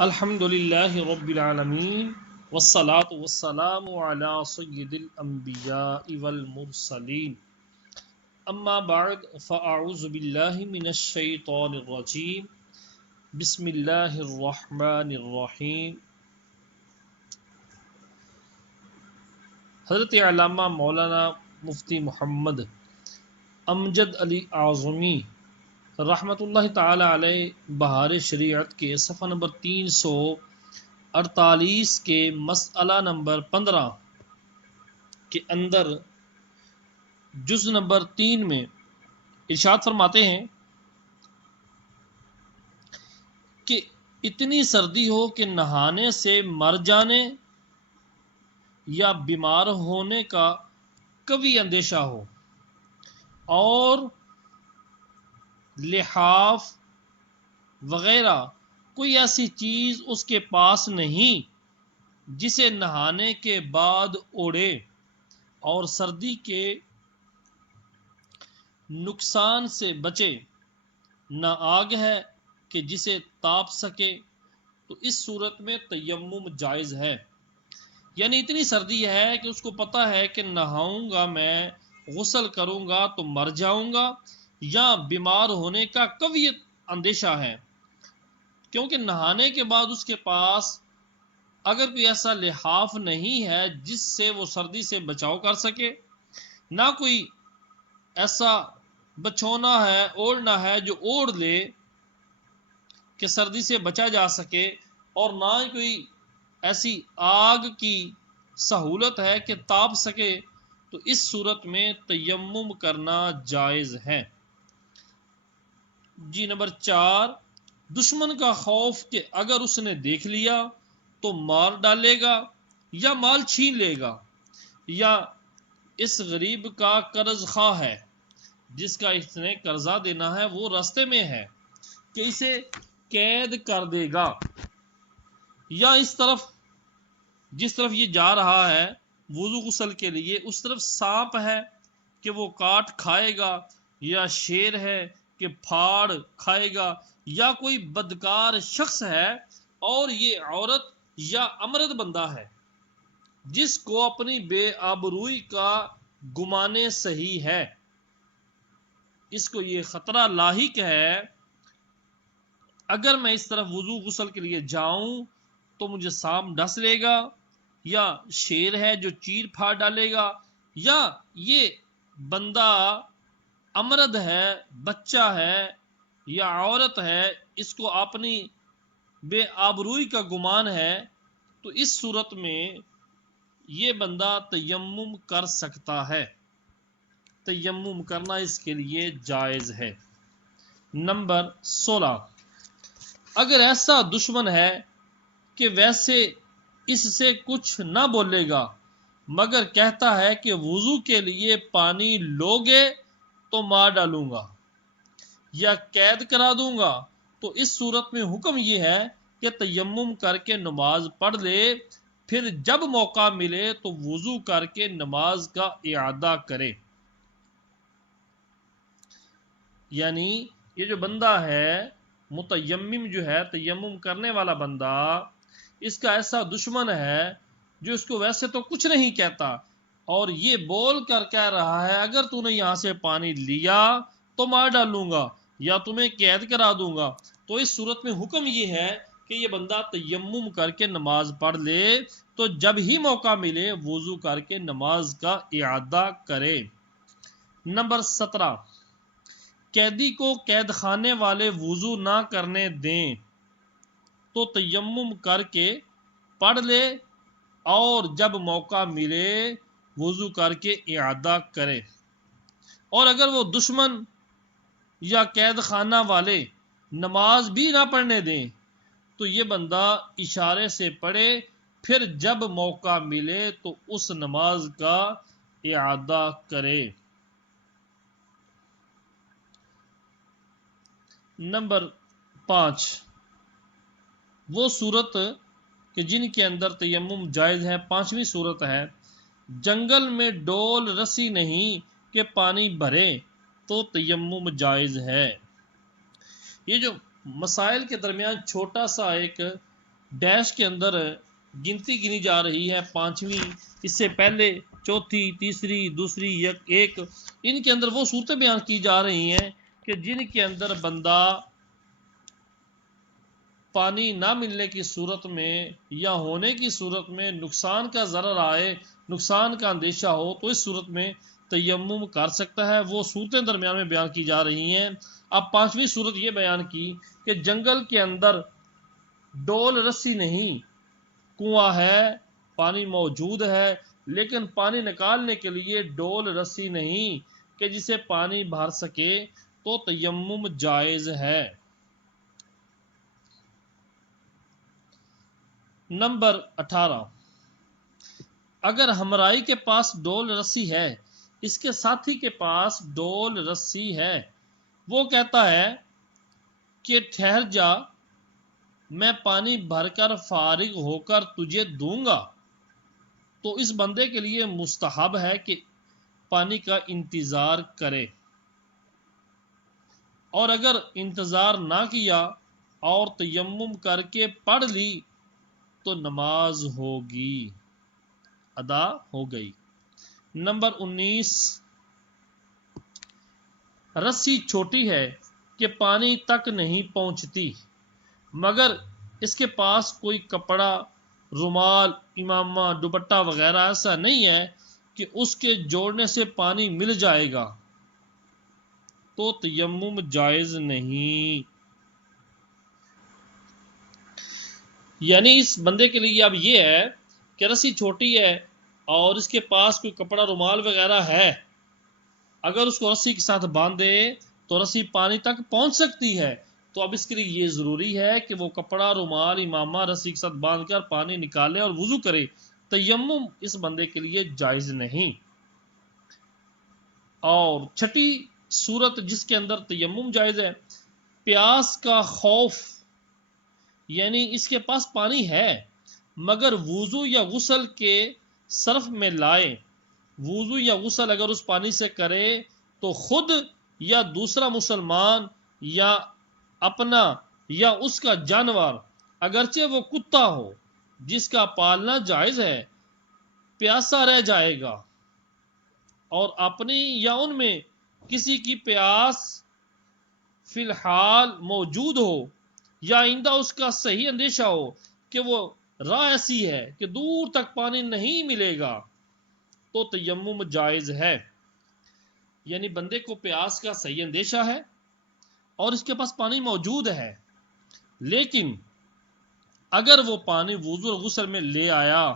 الحمد للہ رب العالمین والصلاة والسلام علی سید الانبیاء والمرسلین اما بعد فاعوذ باللہ من الشیطان الرجیم بسم اللہ الرحمن الرحیم۔ حضرت علامہ مولانا مفتی محمد امجد علی اعظمی رحمۃ اللہ تعالی علیہ بہار شریعت کے صفحہ نمبر 348 کے مسئلہ نمبر 15 کے اندر جز نمبر 3 میں ارشاد فرماتے ہیں کہ اتنی سردی ہو کہ نہانے سے مر جانے یا بیمار ہونے کا کبھی اندیشہ ہو، اور لحاف وغیرہ کوئی ایسی چیز اس کے پاس نہیں جسے نہانے کے بعد اوڑھے، اور سردی کے نقصان سے بچے، نہ آگ ہے کہ جسے تاپ سکے، تو اس صورت میں تیمم جائز ہے۔ یعنی اتنی سردی ہے کہ اس کو پتہ ہے کہ نہاؤں گا میں، غسل کروں گا تو مر جاؤں گا، یا بیمار ہونے کا کبھی اندیشہ ہے، کیونکہ نہانے کے بعد اس کے پاس اگر کوئی ایسا لحاف نہیں ہے جس سے وہ سردی سے بچاؤ کر سکے، نہ کوئی ایسا بچھونا ہے، اوڑھنا ہے جو اوڑھ لے کہ سردی سے بچا جا سکے، اور نہ ہی کوئی ایسی آگ کی سہولت ہے کہ تاپ سکے، تو اس صورت میں تیمم کرنا جائز ہے۔ جی نمبر 4، دشمن کا خوف کہ اگر اس نے دیکھ لیا تو مار ڈالے گا یا مال چھین لے گا، یا اس غریب کا قرض خواہ ہے جس کا اس نے قرضہ دینا ہے وہ راستے میں ہے کہ اسے قید کر دے گا، یا اس طرف جس طرف یہ جا رہا ہے وضو غسل کے لیے اس طرف سانپ ہے کہ وہ کاٹ کھائے گا، یا شیر ہے کہ پھاڑ کھائے گا، یا کوئی بدکار شخص ہے اور یہ عورت یا امرد بندہ ہے جس کو اپنی بے آبروئی کا گمانے صحیح ہے، اس کو یہ خطرہ لاحق ہے اگر میں اس طرف وضو غسل کے لیے جاؤں تو مجھے سانپ ڈس لے گا، یا شیر ہے جو چیر پھاڑ ڈالے گا، یا یہ بندہ امرد ہے، بچہ ہے یا عورت ہے، اس کو اپنی بے آبروئی کا گمان ہے، تو اس صورت میں یہ بندہ تیمم کر سکتا ہے، تیمم کرنا اس کے لیے جائز ہے۔ نمبر 16، اگر ایسا دشمن ہے کہ ویسے اس سے کچھ نہ بولے گا مگر کہتا ہے کہ وضو کے لیے پانی لوگے تو مار ڈالوں گا یا قید کرا دوں گا، تو اس صورت میں حکم یہ ہے کہ تیمم کر کے نماز پڑھ لے، پھر جب موقع ملے تو وضو کر کے نماز کا اعادہ کرے۔ یعنی یہ جو بندہ ہے متیمم جو ہے، تیمم کرنے والا بندہ، اس کا ایسا دشمن ہے جو اس کو ویسے تو کچھ نہیں کہتا، اور یہ بول کر کہہ رہا ہے اگر تو نے یہاں سے پانی لیا تو مار ڈالوں گا یا تمہیں قید کرا دوں گا، تو اس صورت میں حکم یہ ہے کہ یہ بندہ تیمم کر کے نماز پڑھ لے، تو جب ہی موقع ملے وضو کر کے نماز کا اعادہ کرے۔ نمبر 17، قیدی کو قید خانے والے وضو نہ کرنے دیں تو تیمم کر کے پڑھ لے، اور جب موقع ملے وضو کر کے اعادہ کرے، اور اگر وہ دشمن یا قید خانہ والے نماز بھی نہ پڑھنے دیں تو یہ بندہ اشارے سے پڑھے، پھر جب موقع ملے تو اس نماز کا اعادہ کرے۔ نمبر 5، وہ صورت کہ جن کے اندر تیمم جائز ہے، 5ویں صورت ہے جنگل میں ڈول رسی نہیں کہ پانی بھرے تو تیمم جائز ہے۔ یہ جو مسائل کے درمیان چھوٹا سا ایک ڈیش کے اندر گنتی گنی جا رہی ہے، پانچویں، اس سے پہلے چوتھی، تیسری، دوسری، ایک، ان کے اندر وہ صورتیں بیان کی جا رہی ہیں کہ جن کے اندر بندہ پانی نہ ملنے کی صورت میں یا ہونے کی صورت میں نقصان کا ضرر آئے، نقصان کا اندیشہ ہو، تو اس صورت میں تیمم کر سکتا ہے۔ وہ صورتیں درمیان میں بیان کی جا رہی ہیں۔ اب پانچویں صورت یہ بیان کی کہ جنگل کے اندر ڈول رسی نہیں، کنواں ہے، پانی موجود ہے، لیکن پانی نکالنے کے لیے ڈول رسی نہیں کہ جسے پانی بھر سکے، تو تیمم جائز ہے۔ نمبر 18، اگر ہمرائی کے پاس ڈول رسی ہے، اس کے ساتھی کے پاس ڈول رسی ہے، وہ کہتا ہے کہ ٹھہر جا، میں پانی بھر کر فارغ ہو کر تجھے دوں گا، تو اس بندے کے لیے مستحب ہے کہ پانی کا انتظار کرے، اور اگر انتظار نہ کیا اور تیمم کر کے پڑھ لی تو نماز ہوگی، ادا ہو گئی۔ نمبر 19، رسی چھوٹی ہے کہ پانی تک نہیں پہنچتی، مگر اس کے پاس کوئی کپڑا، رومال، امامہ، دوپٹہ وغیرہ ایسا نہیں ہے کہ اس کے جوڑنے سے پانی مل جائے گا، تو تیمم جائز نہیں۔ یعنی اس بندے کے لیے اب یہ ہے کہ رسی چھوٹی ہے اور اس کے پاس کوئی کپڑا، رومال وغیرہ ہے، اگر اس کو رسی کے ساتھ باندھ دے تو رسی پانی تک پہنچ سکتی ہے، تو اب اس کے لیے یہ ضروری ہے کہ وہ کپڑا، رومال، امامہ رسی کے ساتھ باندھ کر پانی نکالے اور وضو کرے۔ تیمم اس بندے کے لیے جائز نہیں۔ اور چھٹی صورت جس کے اندر تیمم جائز ہے، پیاس کا خوف، یعنی اس کے پاس پانی ہے مگر وضو یا غسل کے صرف میں لائے، وضو یا غسل اگر اس پانی سے کرے تو خود یا دوسرا مسلمان یا اپنا یا اس کا جانور، اگرچہ وہ کتا ہو جس کا پالنا جائز ہے، پیاسا رہ جائے گا، اور اپنی یا ان میں کسی کی پیاس فی الحال موجود ہو یا آئندہ اس کا صحیح اندیشہ ہو کہ وہ راہ ایسی ہے کہ دور تک پانی نہیں ملے گا، تو تیمم جائز ہے۔ یعنی بندے کو پیاس کا صحیح اندیشہ ہے اور اس کے پاس پانی موجود ہے، لیکن اگر وہ پانی وضو اور غسل میں لے آیا،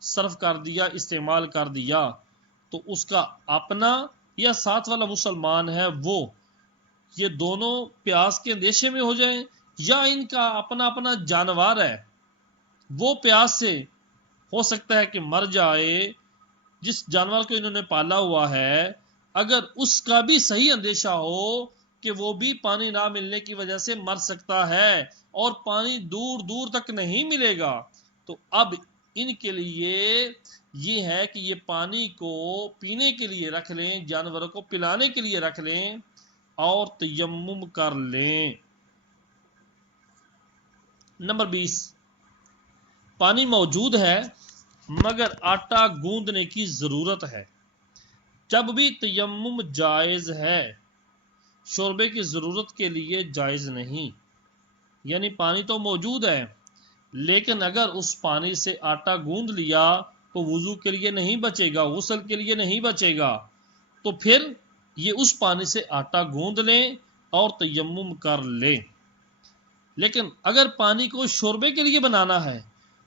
صرف کر دیا، استعمال کر دیا، تو اس کا اپنا یا ساتھ والا مسلمان ہے وہ، یہ دونوں پیاس کے اندیشے میں ہو جائیں، یا ان کا اپنا اپنا جانور ہے، وہ پیاس سے ہو سکتا ہے کہ مر جائے، جس جانور کو انہوں نے پالا ہوا ہے، اگر اس کا بھی صحیح اندیشہ ہو کہ وہ بھی پانی نہ ملنے کی وجہ سے مر سکتا ہے اور پانی دور دور تک نہیں ملے گا، تو اب ان کے لیے یہ ہے کہ یہ پانی کو پینے کے لیے رکھ لیں، جانوروں کو پلانے کے لیے رکھ لیں اور تیمم کر لیں۔ نمبر 20، پانی موجود ہے مگر آٹا گوندنے کی ضرورت ہے، جب بھی تیمم جائز ہے، شوربے کی ضرورت کے لیے جائز نہیں۔ یعنی پانی تو موجود ہے لیکن اگر اس پانی سے آٹا گوندھ لیا تو وضو کے لیے نہیں بچے گا، غسل کے لیے نہیں بچے گا، تو پھر یہ اس پانی سے آٹا گوندھ لیں اور تیمم کر لیں۔ لیکن اگر پانی کو شوربے کے لیے بنانا ہے،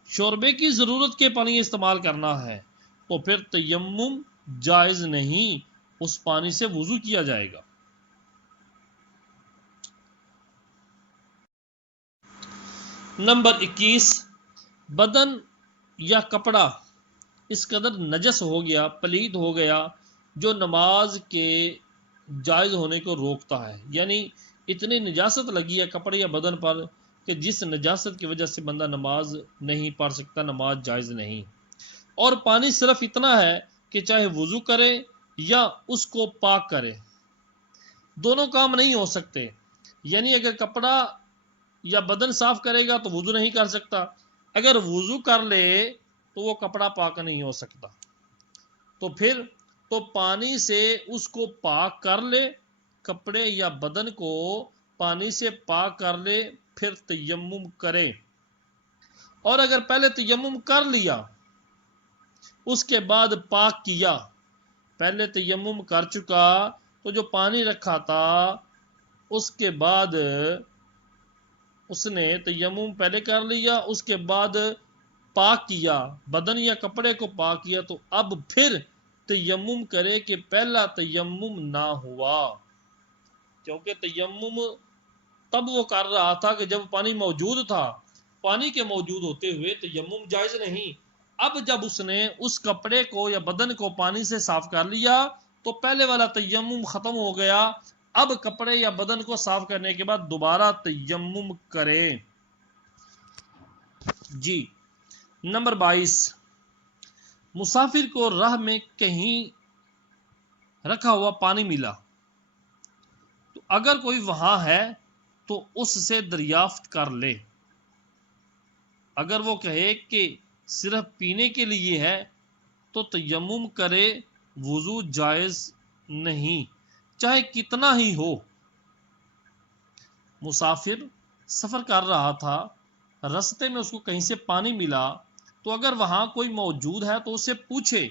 شوربے کی ضرورت کے پانی استعمال کرنا ہے، تو پھر تیمم جائز نہیں، اس پانی سے وضو کیا جائے گا۔ نمبر 21، بدن یا کپڑا اس قدر نجس ہو گیا، پلید ہو گیا، جو نماز کے جائز ہونے کو روکتا ہے۔ یعنی اتنی نجاست لگی ہے کپڑے یا بدن پر کہ جس نجاست کی وجہ سے بندہ نماز نہیں پڑھ سکتا، نماز جائز نہیں۔ اور پانی صرف اتنا ہے کہ چاہے وضو کرے یا اس کو پاک کرے، دونوں کام نہیں ہو سکتے۔ یعنی اگر کپڑا یا بدن صاف کرے گا تو وضو نہیں کر سکتا، اگر وضو کر لے تو وہ کپڑا پاک نہیں ہو سکتا، تو پھر تو پانی سے اس کو پاک کر لے، کپڑے یا بدن کو پانی سے پاک کر لے، پھر تیمم کرے۔ اور اگر پہلے تیمم کر لیا اس کے بعد پاک کیا، پہلے تیمم کر چکا تو جو پانی رکھا تھا اس کے بعد اس نے تیمم پہلے کر لیا، اس کے بعد پاک کیا، بدن یا کپڑے کو پاک کیا، تو اب پھر تیمم کرے کہ پہلا تیمم نہ ہوا، کیونکہ تیمم تب وہ کر رہا تھا کہ جب پانی موجود تھا، پانی کے موجود ہوتے ہوئے تیمم جائز نہیں۔ اب جب اس نے اس کپڑے کو یا بدن کو پانی سے صاف کر لیا تو پہلے والا تیمم ختم ہو گیا، اب کپڑے یا بدن کو صاف کرنے کے بعد دوبارہ تیمم کرے۔ جی نمبر 22، مسافر کو راہ میں کہیں رکھا ہوا پانی ملا، تو اگر کوئی وہاں ہے تو اس سے دریافت کر لے۔ اگر وہ کہے کہ صرف پینے کے لیے ہے تو تیمم کرے، وضو جائز نہیں چاہے کتنا ہی ہو۔ مسافر سفر کر رہا تھا، رستے میں اس کو کہیں سے پانی ملا، تو اگر وہاں کوئی موجود ہے تو اسے پوچھے۔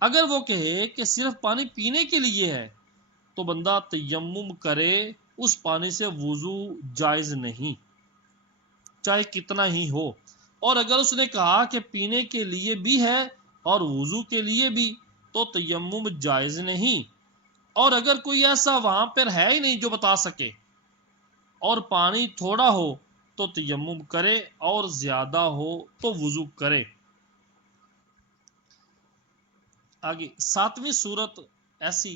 اگر وہ کہے کہ صرف پانی پینے کے لیے ہے تو بندہ تیمم کرے، اس پانی سے وضو جائز نہیں چاہے کتنا ہی ہو۔ اور اگر اس نے کہا کہ پینے کے لیے بھی ہے اور وضو کے لیے بھی تو تیمم جائز نہیں۔ اور اگر کوئی ایسا وہاں پر ہے ہی نہیں جو بتا سکے اور پانی تھوڑا ہو تو تیمم کرے اور زیادہ ہو تو وضو کرے۔ آگے 7ویں صورت ایسی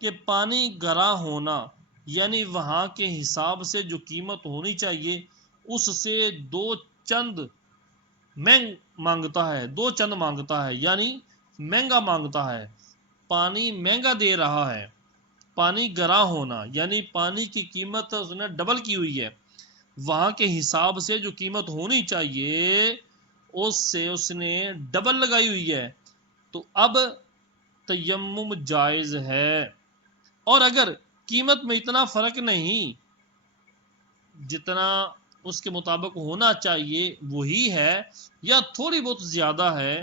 کہ پانی گرا ہونا، یعنی وہاں کے حساب سے جو قیمت ہونی چاہیے اس سے دو چند مانگتا ہے، یعنی مہنگا مانگتا ہے، پانی مہنگا دے رہا ہے۔ پانی گرا ہونا یعنی پانی کی قیمت اس نے ڈبل کی ہوئی ہے، وہاں کے حساب سے جو قیمت ہونی چاہیے اس سے اس نے ڈبل لگائی ہوئی ہے، تو اب تیمم جائز ہے۔ اور اگر قیمت میں اتنا فرق نہیں، جتنا اس کے مطابق ہونا چاہیے وہی ہے یا تھوڑی بہت زیادہ ہے،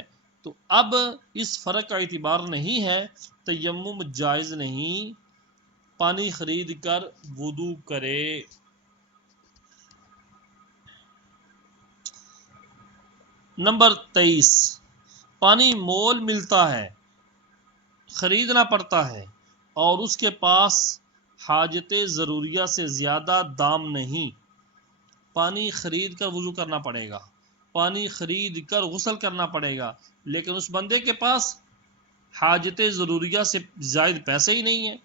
تو اب اس فرق کا اعتبار نہیں ہے، تیمم جائز نہیں، پانی خرید کر وضو کرے۔ نمبر 23، پانی مول ملتا ہے، خریدنا پڑتا ہے اور اس کے پاس حاجت ضروریہ سے زیادہ دام نہیں، پانی خرید کر وضو کرنا پڑے گا، پانی خرید کر غسل کرنا پڑے گا، لیکن اس بندے کے پاس حاجت ضروریہ سے زائد پیسے ہی نہیں ہیں،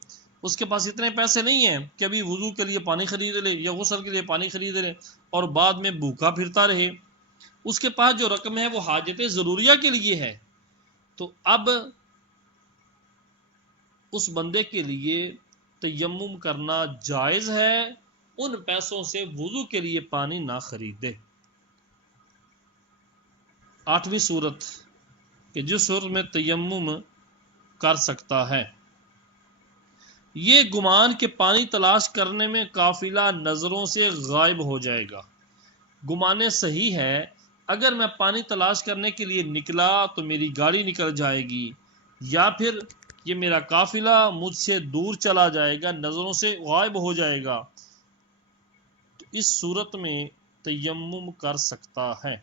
اس کے پاس اتنے پیسے نہیں ہیں کہ ابھی وضو کے لیے پانی خرید لے یا غسل کے لیے پانی خرید لے اور بعد میں بھوکا پھرتا رہے۔ اس کے پاس جو رقم ہے وہ حاجت ضروریہ کے لیے ہے، تو اب اس بندے کے لیے تیمم کرنا جائز ہے، ان پیسوں سے وضو کے لیے پانی نہ خریدے۔ 8ویں صورت کہ جس صورت میں تیمم کر سکتا ہے، یہ گمان کہ پانی تلاش کرنے میں قافلہ نظروں سے غائب ہو جائے گا۔ گمان صحیح ہے، اگر میں پانی تلاش کرنے کے لیے نکلا تو میری گاڑی نکل جائے گی، یا پھر یہ میرا قافلہ مجھ سے دور چلا جائے گا، نظروں سے غائب ہو جائے گا، تو اس صورت میں تیمم کر سکتا ہے۔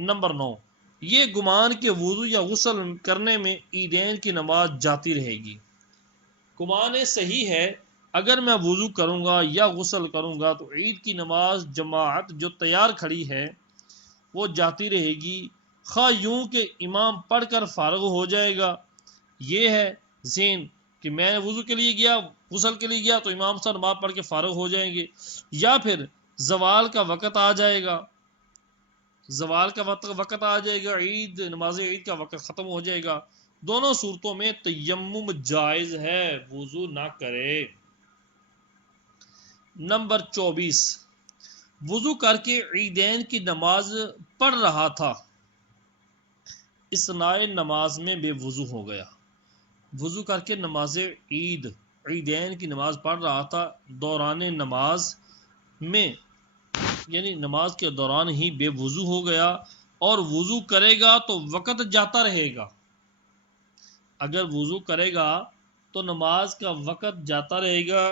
نمبر 9، یہ گمان کہ وضو یا غسل کرنے میں عیدین کی نماز جاتی رہے گی۔ گمان صحیح ہے، اگر میں وضو کروں گا یا غسل کروں گا تو عید کی نماز جماعت جو تیار کھڑی ہے وہ جاتی رہے گی، خواہ یوں کہ امام پڑھ کر فارغ ہو جائے گا، یہ ہے ذہن کہ میں وضو کے لیے گیا، غسل کے لیے گیا تو امام صاحب نماز پڑھ کے فارغ ہو جائیں گے، یا پھر زوال کا وقت آ جائے گا، عید نماز عید کا وقت ختم ہو جائے گا، دونوں صورتوں میں تیمم جائز ہے، وضو نہ کرے۔ نمبر 24، وضو کر کے عیدین کی نماز پڑھ رہا تھا، اثناء نماز میں بے وضو ہو گیا۔ وضو کر کے نماز عیدین کی نماز پڑھ رہا تھا، دوران نماز میں یعنی نماز کے دوران ہی بے وضو ہو گیا، اور وضو کرے گا تو وقت جاتا رہے گا۔ اگر وضو کرے گا تو نماز کا وقت جاتا رہے گا،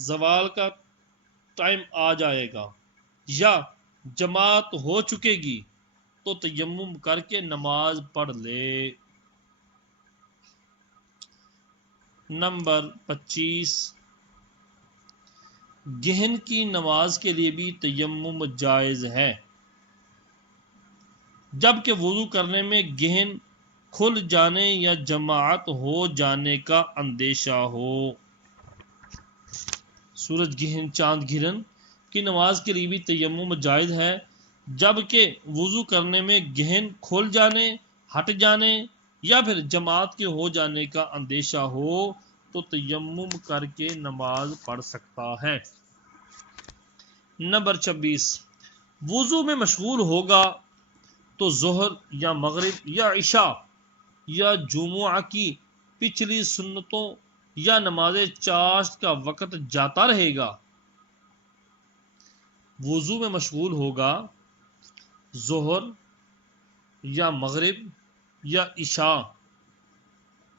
زوال کا ٹائم آ جائے گا، یا جماعت ہو چکے گی تو تیمم کر کے نماز پڑھ لے۔ نمبر 25، گہن کی نماز کے لیے بھی تیمم جائز ہے، جبکہ وضو کرنے میں گہن کھل جانے یا جماعت ہو جانے کا اندیشہ ہو۔ سورج گرہن، چاند گرہن کی نماز کے لیے بھی تیمم جائز ہے، جبکہ وضو کرنے میں گہن کھل جانے، ہٹ جانے یا پھر جماعت کے ہو جانے کا اندیشہ ہو تو تیمم کر کے نماز پڑھ سکتا ہے۔ نمبر 26، وضو میں مشغول ہوگا تو ظہر یا مغرب یا عشاء یا جمعہ کی پچھلی سنتوں یا نماز چاشت کا وقت جاتا رہے گا۔ وضو میں مشغول ہوگا، ظہر یا مغرب یا عشاء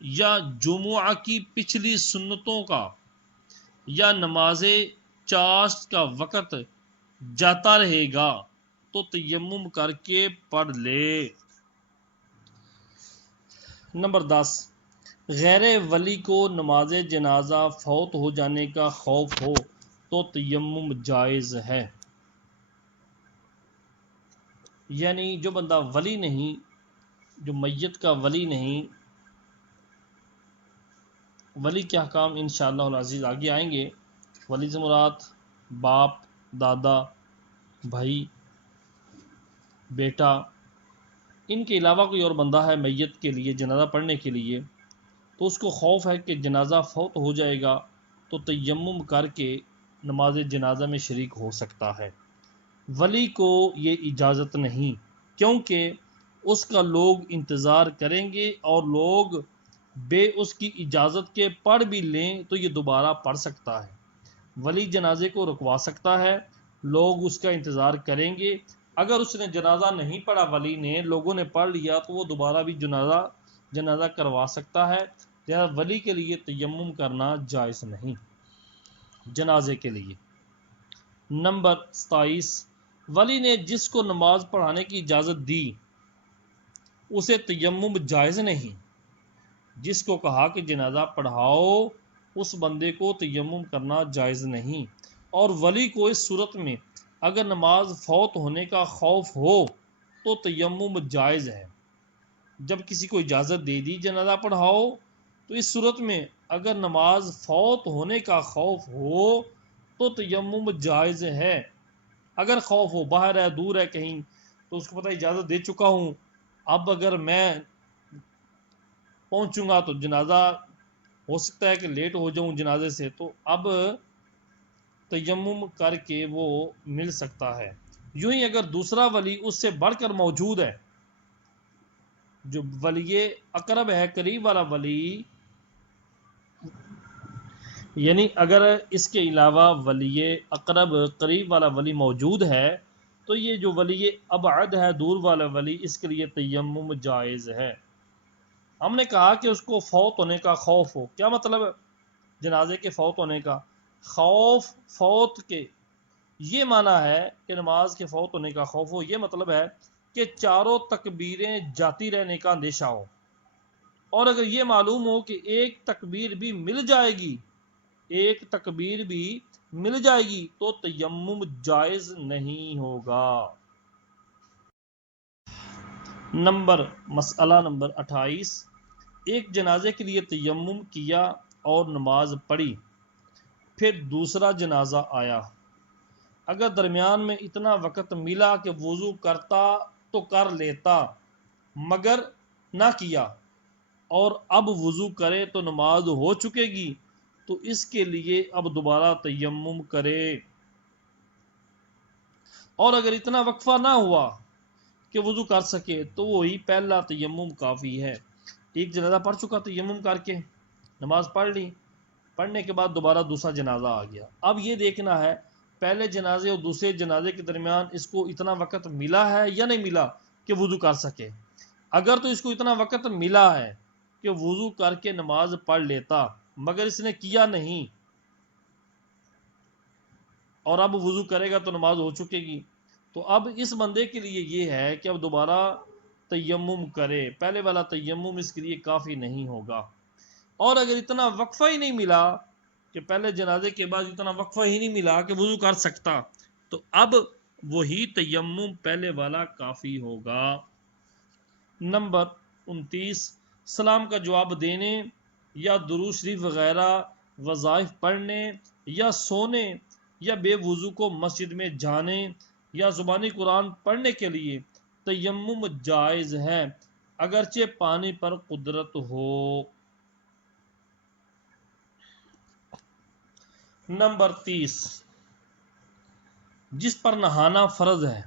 یا جمعہ کی پچھلی سنتوں کا یا نماز چاشت کا وقت جاتا رہے گا تو تیمم کر کے پڑھ لے۔ نمبر 10، غیر ولی کو نماز جنازہ فوت ہو جانے کا خوف ہو تو تیمم جائز ہے۔ یعنی جو بندہ ولی نہیں، جو میت کا ولی نہیں، ولی کے احکام انشاءاللہ العزیز آگے آئیں گے۔ ولی سے مراد باپ، دادا، بھائی، بیٹا، ان کے علاوہ کوئی اور بندہ ہے میت کے لیے جنازہ پڑھنے کے لیے، تو اس کو خوف ہے کہ جنازہ فوت ہو جائے گا تو تیمم کر کے نماز جنازہ میں شریک ہو سکتا ہے۔ ولی کو یہ اجازت نہیں، کیونکہ اس کا لوگ انتظار کریں گے اور لوگ بے اس کی اجازت کے پڑھ بھی لیں تو یہ دوبارہ پڑھ سکتا ہے۔ ولی جنازے کو رکوا سکتا ہے، لوگ اس کا انتظار کریں گے، اگر اس نے جنازہ نہیں پڑھا، ولی نے، لوگوں نے پڑھ لیا تو وہ دوبارہ بھی جنازہ کروا سکتا ہے۔ لہذا ولی کے لیے تیمم کرنا جائز نہیں جنازے کے لیے۔ نمبر 27، ولی نے جس کو نماز پڑھانے کی اجازت دی اسے تیمم جائز نہیں۔ جس کو کہا کہ جنازہ پڑھاؤ اس بندے کو تیمم کرنا جائز نہیں، اور ولی کو اس صورت میں اگر نماز فوت ہونے کا خوف ہو تو تیمم جائز ہے۔ جب کسی کو اجازت دے دی جنازہ پڑھاؤ تو اس صورت میں اگر نماز فوت ہونے کا خوف ہو تو تیمم جائز ہے۔ اگر خوف ہو، باہر ہے، دور ہے کہیں، تو اس کو پتہ اجازت دے چکا ہوں، اب اگر میں پہنچوں گا تو جنازہ ہو سکتا ہے کہ لیٹ ہو جاؤں جنازے سے، تو اب تیمم کر کے وہ مل سکتا ہے۔ یوں ہی اگر دوسرا ولی اس سے بڑھ کر موجود ہے، جو ولی اقرب ہے، قریب والا ولی، یعنی اگر اس کے علاوہ ولی اقرب قریب والا ولی موجود ہے تو یہ جو ولی ابعد ہے، دور والا ولی، اس کے لیے تیمم جائز ہے۔ ہم نے کہا کہ اس کو فوت ہونے کا خوف ہو، کیا مطلب ہے جنازے کے فوت ہونے کا خوف؟ فوت کے یہ معنی ہے کہ نماز کے فوت ہونے کا خوف ہو، یہ مطلب ہے کہ چاروں تکبیریں جاتی رہنے کا اندیشہ ہو، اور اگر یہ معلوم ہو کہ ایک تکبیر بھی مل جائے گی، ایک تکبیر بھی مل جائے گی تو تیمم جائز نہیں ہوگا۔ مسئلہ نمبر 28، ایک جنازے کے لیے تیمم کیا اور نماز پڑھی، پھر دوسرا جنازہ آیا، اگر درمیان میں اتنا وقت ملا کہ وضو کرتا تو کر لیتا مگر نہ کیا، اور اب وضو کرے تو نماز ہو چکے گی، تو اس کے لیے اب دوبارہ تیمم کرے۔ اور اگر اتنا وقفہ نہ ہوا کہ وضو کر سکے تو وہی پہلا تیمم کافی ہے۔ ایک جنازہ پڑھ چکا، تیمم کر کے نماز پڑھ لی، پڑھنے کے بعد دوبارہ دوسرا جنازہ آ گیا، اب یہ دیکھنا ہے پہلے جنازے اور دوسرے جنازے کے درمیان اس کو اتنا وقت ملا ہے یا نہیں ملا کہ وضو کر سکے۔ اگر تو اس کو اتنا وقت ملا ہے کہ وضو کر کے نماز پڑھ لیتا، مگر اس نے کیا نہیں اور اب وضو کرے گا تو نماز ہو چکے گی، تو اب اس بندے کے لیے یہ ہے کہ اب دوبارہ تیمم کرے، پہلے والا تیمم اس کے لیے کافی نہیں ہوگا۔ اور اگر اتنا وقفہ ہی نہیں ملا کہ پہلے جنازے کے بعد اتنا وقفہ ہی نہیں ملا کہ وضو کر سکتا، تو اب وہی تیمم پہلے والا کافی ہوگا۔ نمبر 29، سلام کا جواب دینے یا درود شریف وغیرہ وظائف پڑھنے یا سونے یا بے وضو کو مسجد میں جانے یا زبانی قرآن پڑھنے کے لیے تیمم جائز ہے، اگرچہ پانی پر قدرت ہو۔ نمبر 30، جس پر نہانا فرض ہے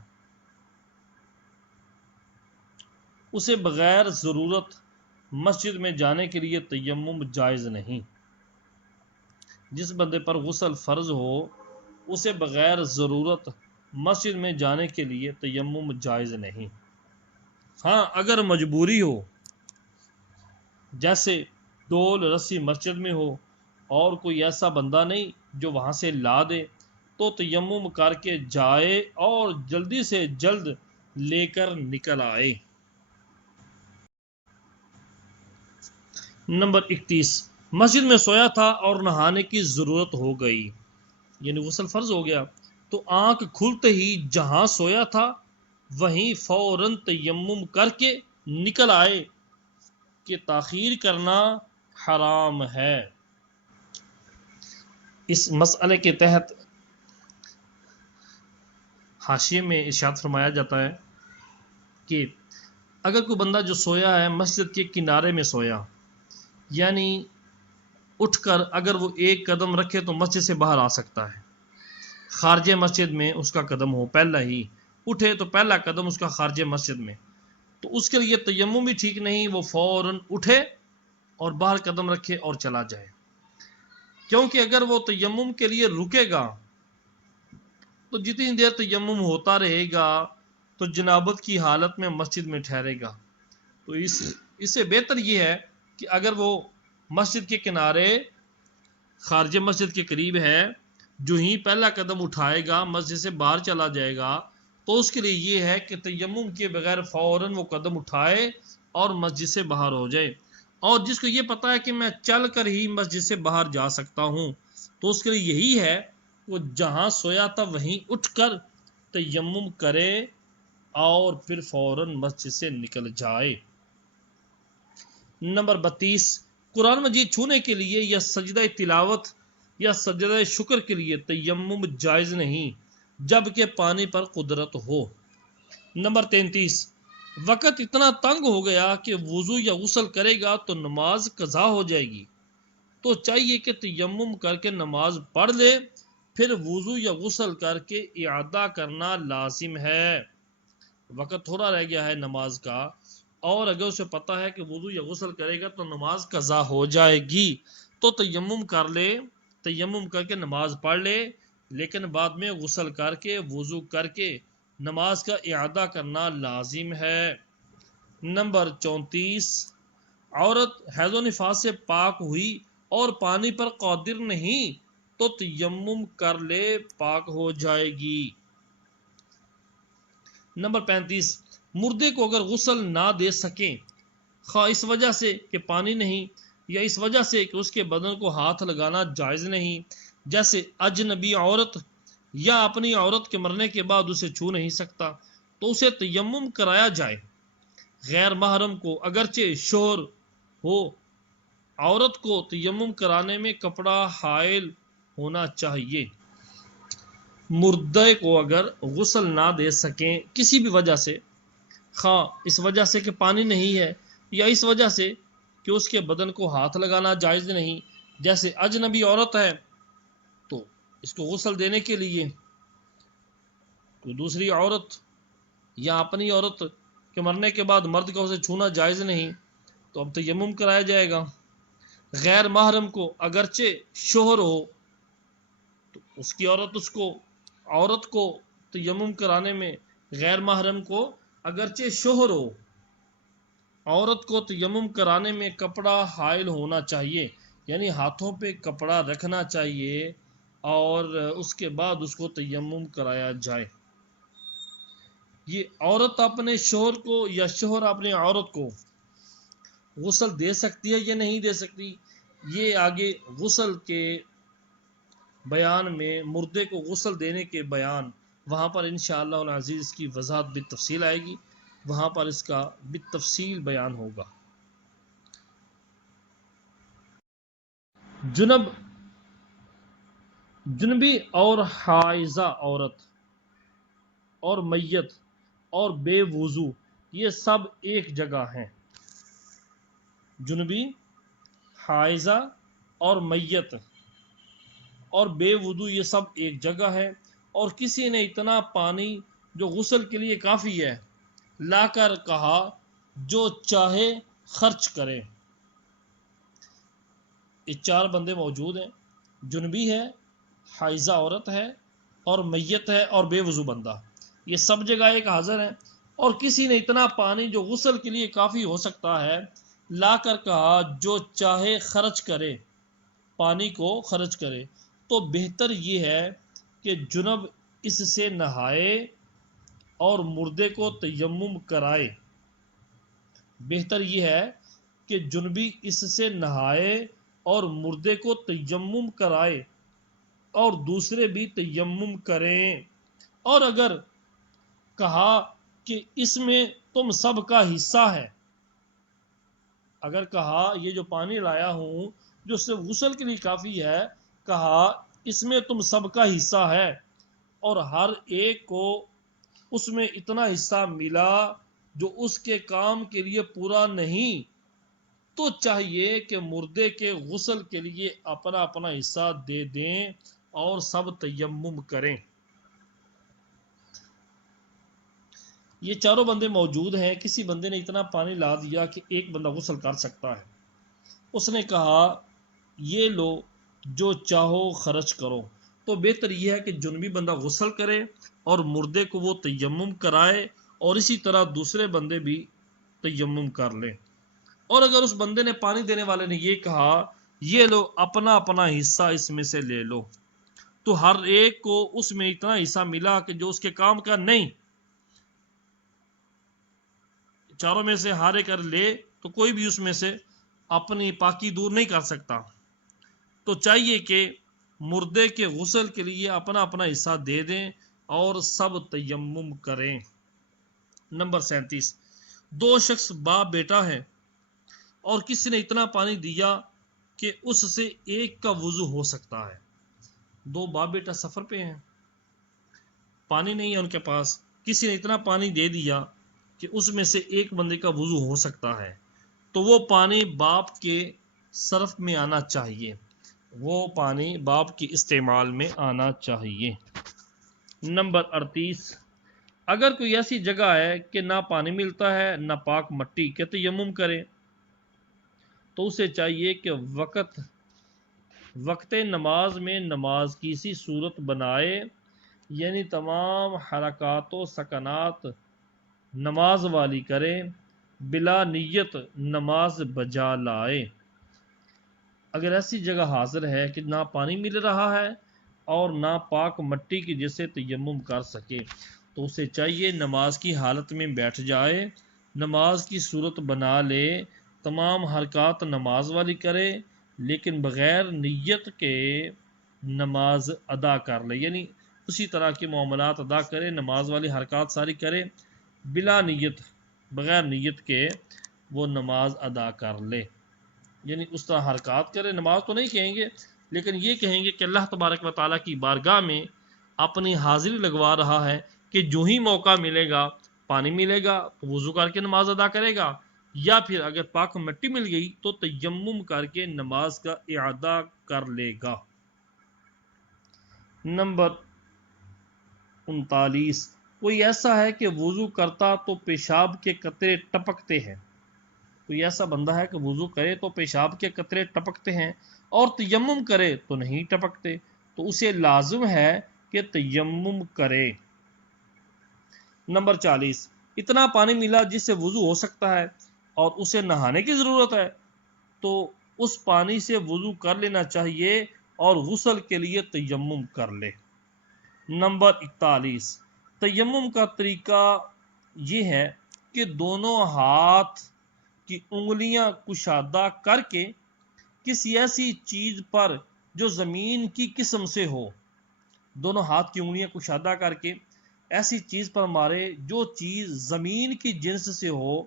اسے بغیر ضرورت مسجد میں جانے کے لیے تیمم جائز نہیں۔ جس بندے پر غسل فرض ہو اسے بغیر ضرورت مسجد میں جانے کے لیے تیمم جائز نہیں۔ ہاں اگر مجبوری ہو، جیسے ڈول رسی مسجد میں ہو اور کوئی ایسا بندہ نہیں جو وہاں سے لا دے، تو تیمم کر کے جائے اور جلدی سے جلد لے کر نکل آئے۔ نمبر 31، مسجد میں سویا تھا اور نہانے کی ضرورت ہو گئی، یعنی غسل فرض ہو گیا، تو آنکھ کھلتے ہی جہاں سویا تھا وہیں فوراً تیمم کر کے نکل آئے کہ تاخیر کرنا حرام ہے۔ اس مسئلے کے تحت حاشیے میں ارشاد فرمایا جاتا ہے کہ اگر کوئی بندہ جو سویا ہے مسجد کے کنارے میں سویا، یعنی اٹھ کر اگر وہ ایک قدم رکھے تو مسجد سے باہر آ سکتا ہے، خارج مسجد میں اس کا قدم ہو، پہلا ہی اٹھے تو پہلا قدم اس کا خارج مسجد میں، تو اس کے لیے تیمم بھی ٹھیک نہیں، وہ فوراً اٹھے اور باہر قدم رکھے اور چلا جائے، کیونکہ اگر وہ تیمم کے لیے رکے گا تو جتنی دیر تیمم ہوتا رہے گا تو جنابت کی حالت میں مسجد میں ٹھہرے گا۔ تو اس سے بہتر یہ ہے کہ اگر وہ مسجد کے کنارے خارج مسجد کے قریب ہے، جو ہی پہلا قدم اٹھائے گا مسجد سے باہر چلا جائے گا، تو اس کے لیے یہ ہے کہ تیمم کے بغیر فوراً وہ قدم اٹھائے اور مسجد سے باہر ہو جائے۔ اور جس کو یہ پتا ہے کہ میں چل کر ہی مسجد سے باہر جا سکتا ہوں، تو اس کے لیے یہی ہے وہ جہاں سویا تھا وہیں اٹھ کر تیمم کرے اور پھر فوراً مسجد سے نکل جائے۔ نمبر 32، قرآن مجید چھونے کے لیے یا سجدہ تلاوت یا سجدہ شکر کے لیے تیمم جائز نہیں جبکہ پانی پر قدرت ہو۔ نمبر 33، وقت اتنا تنگ ہو گیا کہ وضو یا غسل کرے گا تو نماز قضا ہو جائے گی، تو چاہیے کہ تیمم کر کے نماز پڑھ لے، پھر وضو یا غسل کر کے اعادہ کرنا لازم ہے۔ وقت تھوڑا رہ گیا ہے نماز کا، اور اگر اسے پتا ہے کہ وضو یا غسل کرے گا تو نماز قضا ہو جائے گی، تو تیمم کر لے، تیمم کر کے نماز پڑھ لے، لیکن بعد میں غسل کر کے وضو کر کے نماز کا اعادہ کرنا لازم ہے۔ نمبر 34، عورت حیض و نفاس سے پاک ہوئی اور پانی پر قادر نہیں تو تیمم کر لے، پاک ہو جائے گی۔ نمبر 35، مردے کو اگر غسل نہ دے سکیں، خواہ اس وجہ سے کہ پانی نہیں یا اس وجہ سے کہ اس کے بدن کو ہاتھ لگانا جائز نہیں، جیسے اجنبی عورت یا اپنی عورت کے مرنے کے بعد اسے چھو نہیں سکتا، تو اسے تیمم کرایا جائے۔ غیر محرم کو اگرچہ شوہر ہو، عورت کو تیمم کرانے میں کپڑا حائل ہونا چاہیے۔ مردے کو اگر غسل نہ دے سکیں کسی بھی وجہ سے، خواہ اس وجہ سے کہ پانی نہیں ہے یا اس وجہ سے کہ اس کے بدن کو ہاتھ لگانا جائز نہیں، جیسے اجنبی عورت ہے تو اس کو غسل دینے کے لیے کوئی دوسری عورت یا اپنی عورت کے مرنے کے بعد مرد کا اسے چھونا جائز نہیں تو اب تیمم کرایا جائے گا۔ غیر محرم کو اگرچہ شوہر ہو تو اس کی عورت کو تیمم کرانے میں، غیر محرم کو اگرچہ شوہر ہو، عورت کو تیمم کرانے میں کپڑا حائل ہونا چاہیے، یعنی ہاتھوں پہ کپڑا رکھنا چاہیے اور اس کے بعد اس کو تیمم کرایا جائے۔ یہ عورت اپنے شوہر کو یا شوہر اپنے عورت کو غسل دے سکتی ہے یا نہیں دے سکتی، یہ آگے غسل کے بیان میں، مردے کو غسل دینے کے بیان، وہاں پر انشاءاللہ العزیز اس کی وضاحت بالتفصیل آئے گی، وہاں پر اس کا بالتفصیل بیان ہوگا۔ جنبی اور حائضہ عورت اور میت اور بے وضو یہ سب ایک جگہ ہیں۔ جنبی، حائضہ اور میت اور بے وضو یہ سب ایک جگہ ہے، اور کسی نے اتنا پانی جو غسل کے لیے کافی ہے لا کر کہا جو چاہے خرچ کرے۔ یہ چار بندے موجود ہیں، جنبی ہے، حائضہ عورت ہے اور میت ہے اور بے وضو بندہ، یہ سب جگہ ایک حاضر ہیں، اور کسی نے اتنا پانی جو غسل کے لیے کافی ہو سکتا ہے لا کر کہا جو چاہے خرچ کرے، پانی کو خرچ کرے، تو بہتر یہ ہے کہ جنب اس سے نہائے اور مردے کو تیمم کرائے۔ بہتر یہ ہے کہ جنبی اس سے نہائے اور مردے کو تیمم کرائے اور دوسرے بھی تیمم کریں، اور اگر کہا کہ اس میں تم سب کا حصہ ہے، اگر کہا یہ جو پانی لایا ہوں جو صرف غسل کے لیے کافی ہے، کہا اس میں تم سب کا حصہ ہے اور ہر ایک کو اس میں اتنا حصہ ملا جو اس کے کام کے لیے پورا نہیں، تو چاہیے کہ مردے کے غسل کے لیے اپنا اپنا حصہ دے دیں اور سب تیمم کریں۔ یہ چاروں بندے موجود ہیں، کسی بندے نے اتنا پانی لا دیا کہ ایک بندہ غسل کر سکتا ہے، اس نے کہا یہ لو جو چاہو خرچ کرو، تو بہتر یہ ہے کہ جنبی بندہ غسل کرے اور مردے کو وہ تیمم کرائے، اور اسی طرح دوسرے بندے بھی تیمم کر لیں۔ اور اگر اس بندے نے، پانی دینے والے نے یہ کہا یہ لو اپنا اپنا حصہ اس میں سے لے لو، تو ہر ایک کو اس میں اتنا حصہ ملا کہ جو اس کے کام کا نہیں، چاروں میں سے ہارے کر لے تو کوئی بھی اس میں سے اپنی پاکی دور نہیں کر سکتا، تو چاہیے کہ مردے کے غسل کے لیے اپنا اپنا حصہ دے دیں اور سب تیمم کریں۔ نمبر 37، دو شخص باپ بیٹا ہیں اور کسی نے اتنا پانی دیا کہ اس سے ایک کا وضو ہو سکتا ہے۔ دو باپ بیٹا سفر پہ ہیں، پانی نہیں ہے ان کے پاس، کسی نے اتنا پانی دے دیا کہ اس میں سے ایک بندے کا وضو ہو سکتا ہے، تو وہ پانی باپ کے صرف میں آنا چاہیے، وہ پانی باپ کی استعمال میں آنا چاہیے۔ نمبر 38، اگر کوئی ایسی جگہ ہے کہ نہ پانی ملتا ہے نہ پاک مٹی کے تیمم کرے، تو اسے چاہیے کہ وقت نماز میں نماز کی سی صورت بنائے، یعنی تمام حرکات و سکنات نماز والی کرے، بلا نیت نماز بجا لائے۔ اگر ایسی جگہ حاضر ہے کہ نہ پانی مل رہا ہے اور نہ پاک مٹی کی جیسے تیمم کر سکے، تو اسے چاہیے نماز کی حالت میں بیٹھ جائے، نماز کی صورت بنا لے، تمام حرکات نماز والی کرے، لیکن بغیر نیت کے نماز ادا کر لے، یعنی اسی طرح کے معاملات ادا کرے، نماز والی حرکات ساری کرے، بلا نیت، بغیر نیت کے وہ نماز ادا کر لے، یعنی اس طرح حرکات کرے، نماز تو نہیں کہیں گے لیکن یہ کہیں گے کہ اللہ تبارک و تعالیٰ کی بارگاہ میں اپنی حاضری لگوا رہا ہے کہ جو ہی موقع ملے گا، پانی ملے گا تو وضو کر کے نماز ادا کرے گا، یا پھر اگر پاک مٹی مل گئی تو تیمم کر کے نماز کا اعادہ کر لے گا۔ نمبر 39 کوئی ایسا ہے کہ وضو کرتا تو پیشاب کے قطرے ٹپکتے ہیں، کوئی ایسا بندہ ہے کہ وضو کرے تو پیشاب کے قطرے ٹپکتے ہیں اور تیمم کرے تو نہیں ٹپکتے، تو اسے لازم ہے کہ تیمم کرے۔ نمبر 40 اتنا پانی ملا جس سے وضو ہو سکتا ہے اور اسے نہانے کی ضرورت ہے تو اس پانی سے وضو کر لینا چاہیے اور غسل کے لیے تیمم کر لے۔ نمبر 41 تیمم کا طریقہ یہ ہے کہ دونوں ہاتھ کی انگلیاں کشادہ کر کے کسی ایسی چیز پر جو زمین کی قسم سے ہو، دونوں ہاتھ کی انگلیاں کشادہ کر کے ایسی چیز پر مارے جو چیز زمین کی جنس سے ہو،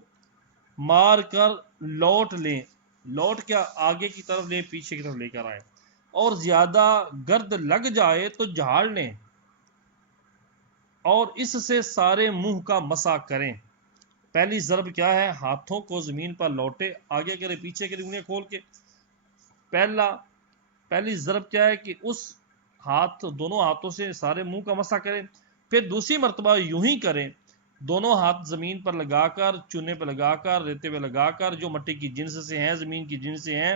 مار کر لوٹ لیں، لوٹ کیا آگے کی طرف لیں، پیچھے کی طرف لے کر آئیں، اور زیادہ گرد لگ جائے تو جھاڑ لیں اور اس سے سارے منہ کا مسح کریں۔ پہلی ضرب کیا ہے؟ ہاتھوں کو زمین پر لوٹے، آگے کرے پیچھے کرے انہیں کھول کے۔ پہلی ضرب کیا ہے کہ اس دونوں ہاتھوں سے سارے منہ کا مسح کریں، پھر دوسری مرتبہ یوں ہی کریں، دونوں ہاتھ زمین پر لگا کر، چونے پہ لگا کر، ریتے پہ لگا کر، جو مٹی کی جنس سے ہیں، زمین کی جنس سے ہیں،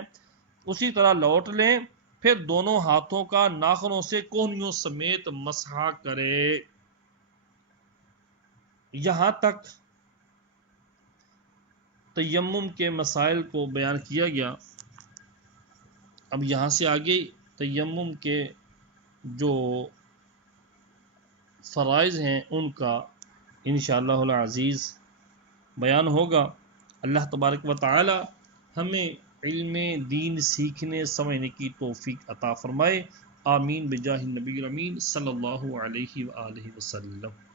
اسی طرح لوٹ لیں، پھر دونوں ہاتھوں کا ناخنوں سے کوہنیوں سمیت مسح کرے۔ یہاں تک تیمم کے مسائل کو بیان کیا گیا۔ اب یہاں سے آگے تیمم کے جو فرائض ہیں ان کا انشاءاللہ العزیز بیان ہوگا۔ اللہ تبارک و تعالی ہمیں علم دین سیکھنے سمجھنے کی توفیق عطا فرمائے، آمین بجاہ النبی الامین صلی اللہ علیہ وآلہ وسلم۔